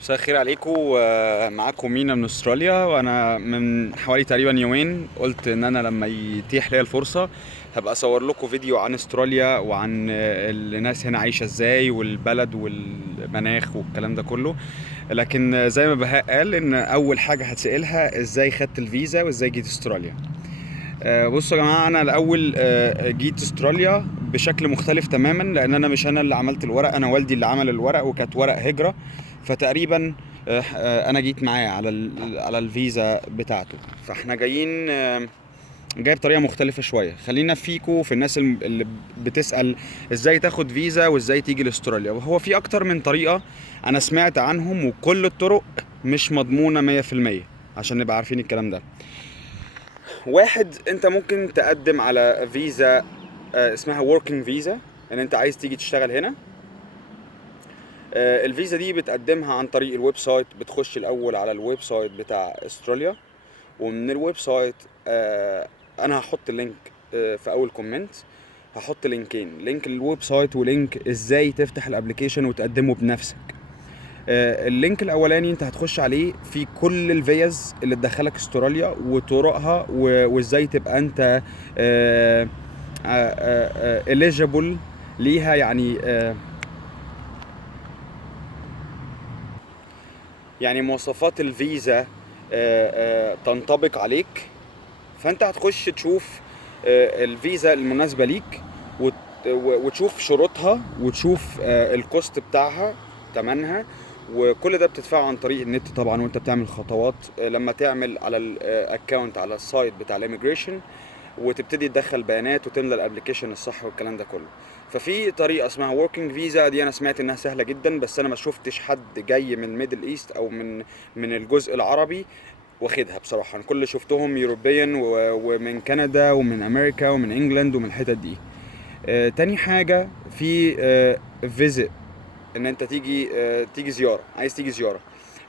مساء الخير عليكم. معاكم مينا من استراليا، وانا من حوالي تقريبا يومين قلت ان انا لما يتيح لي الفرصه هبقى اصور لكم فيديو عن استراليا وعن الناس هنا عايشه ازاي والبلد والمناخ والكلام ده كله. لكن زي ما بهاء قال ان اول حاجه هتسالها ازاي خدت الفيزا وازاي جيت استراليا. بصوا يا جماعه، انا الاول جيت استراليا بشكل مختلف تماما، لان انا مش انا اللي عملت الورق، انا والدي اللي عمل الورق وكانت ورق هجره. فتقريبا انا جيت معاه على على الفيزا بتاعته. فاحنا جايين جاي بطريقه مختلفه شويه. خلينا فيكو في الناس اللي بتسال ازاي تاخد فيزا وازاي تيجي لاستراليا، وهو في اكتر من طريقه انا سمعت عنهم، وكل الطرق مش مضمونه 100%، عشان نبقى عارفين الكلام ده. واحد، انت ممكن تقدم على فيزا اسمها working فيزا، ان انت عايز تيجي تشتغل هنا. الفيزا دي بتقدمها عن طريق الويب سايت. بتخش الاول على الويب سايت بتاع استراليا، ومن الويب سايت انا هحط اللينك في اول كومنت. هحط لينكين، لينك الويب سايت ولينك ازاي تفتح الابليكيشن وتقدمه بنفسك. اللينك الاولاني انت هتخش عليه في كل الفيز اللي تدخلك استراليا وطرقها وازاي تبقى انت eligible ليها، يعني مواصفات الفيزا تنطبق عليك. فانت هتخش تشوف الفيزا المناسبة ليك، وتشوف شروطها، وتشوف الكوست بتاعها، تمنها. وكل ده بتدفعه عن طريق النت طبعا، وانت بتعمل خطوات لما تعمل على الاكونت على السايت بتاع الاميجريشن، وتبتدي تدخل بيانات وتملى الابلكيشن الصح والكلام ده كله. ففي طريقه اسمها working فيزا، دي انا سمعت انها سهله جدا، بس انا ما شفتش حد جاي من ميدل ايست او من الجزء العربي واخدها. بصراحه انا كل اللي شفتهم يوروبيان ومن كندا ومن امريكا ومن انجلاند ومن الحتت دي. تاني حاجه في فيزيت، ان انت تيجي زياره، عايز تيجي زياره.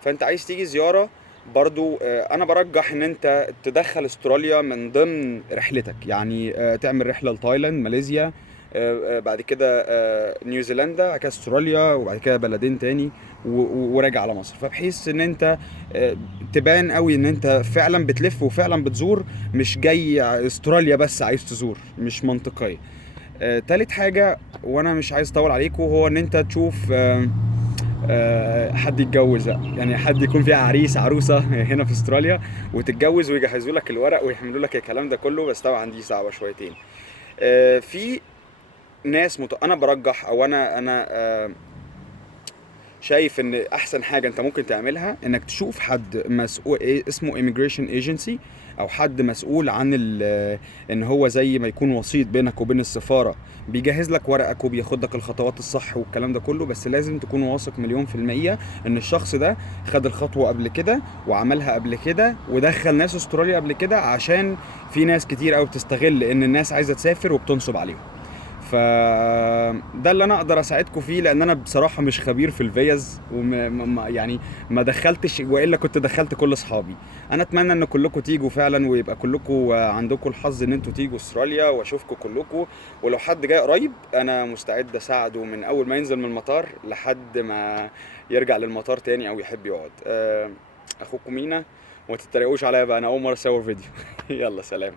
فانت عايز تيجي زياره برضو. انا برجح ان انت تدخل استراليا من ضمن رحلتك، يعني تعمل رحله لتايلاند، ماليزيا، بعد كده نيوزيلندا، بعد كده استراليا، وبعد كده بلدين تاني، وراجع على مصر. فبحيث ان انت تبان قوي ان انت فعلا بتلف وفعلا بتزور، مش جاي استراليا بس عايز تزور. مش منطقيه. تالت حاجة، وانا مش عايز اطول عليكم، هو ان انت تشوف حد يتجوز بقى. يعني حد يكون فيها عريس عروسة هنا في استراليا، وتتجوز ويجهزوا لك الورق ويحملوا لك الكلام ده كله. بس طبعا دي صعبة شويتين. في ناس انا برجح، او انا شايف ان احسن حاجه انت ممكن تعملها انك تشوف حد مسؤول، اسمه immigration agency، او حد مسؤول عن ان هو زي ما يكون وسيط بينك وبين السفاره، بيجهز لك ورقك وبياخد لك الخطوات الصح والكلام ده كله. بس لازم تكون واثق مليون في المية ان الشخص ده خد الخطوه قبل كده وعملها قبل كده ودخل ناس استراليا قبل كده، عشان في ناس كتير قوي بتستغل ان الناس عايزه تسافر وبتنصب عليهم. فده اللي انا اقدر اساعدكم فيه، لان انا بصراحه مش خبير في الفيز، يعني ما دخلتش، والا كنت دخلت كل اصحابي. انا اتمنى ان كلكم تيجوا فعلا، ويبقى كلكم عندكم الحظ ان انتوا تيجوا استراليا واشوفكم كلكم. ولو حد جاي قريب انا مستعد اساعده من اول ما ينزل من المطار لحد ما يرجع للمطار تاني او يحب يقعد. اخوكم مينا، وما تتريقوش عليا بقى، انا اول مره اصور فيديو. يلا سلام.